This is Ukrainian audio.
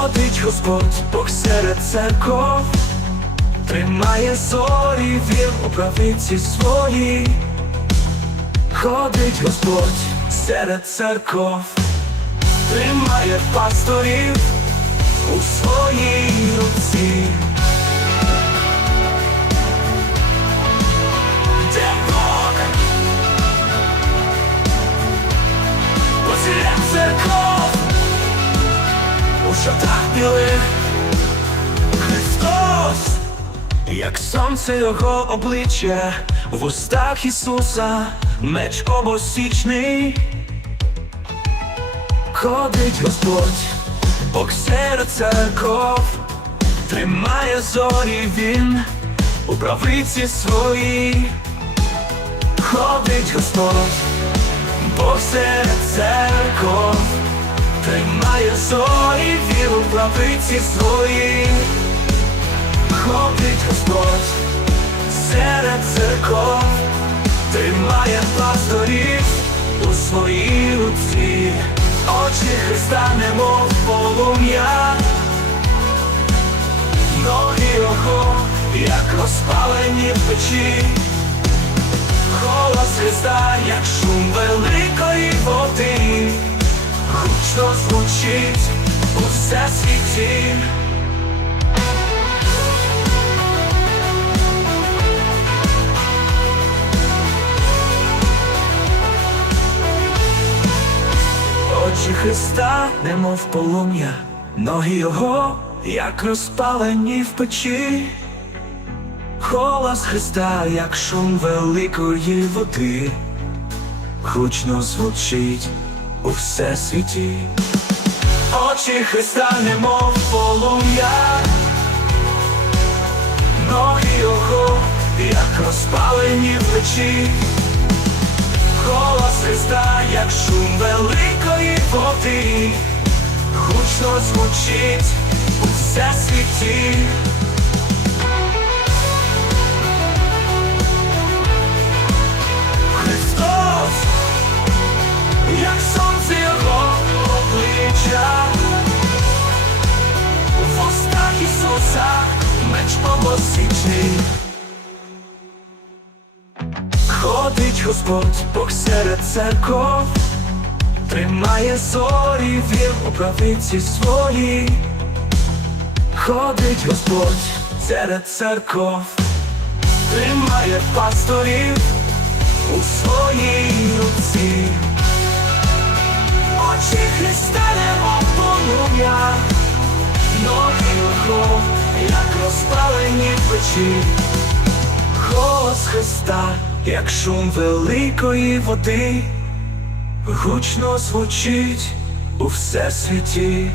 Ходить Господь Бог серед церков, тримає зорі вір у правиці своїй. Ходить Господь серед церков, тримає пасторів у своїй руці. У шатах білих Христос, як сонце його обличчя, в устах Ісуса меч обосічний. Ходить Господь, Бог серед церков, тримає зорі він у правиці своїй. Ходить Господь, Бог серед церков, тримає зорі правиці своїй. Ходить Господь серед церков, тримає пасторів у своїй руці, очі Христа немов полум'я, ноги його, як розпалені в печі. Голос Христа, як шум великої води, гучно звучить у всесвіті. Очі Христа, немов полум'я, ноги його, як розпалені в печі. Голос Христа, як шум великої води, гучно звучить у всесвіті. Очі Христа, немов полум'я, ноги його, як розпалені плечі. Голос Христа, як шум великої води, гучно звучить у всесвіті. Ходить Господь Бог серед церков, тримає зорі вір у правиці своїй. Ходить Господь серед церков, тримає пасторів у своїй руці. Очі Христа немов полум'я, ноги його, як розпалені печі. Голос Христа, як шум великої води, гучно звучить у всесвіті.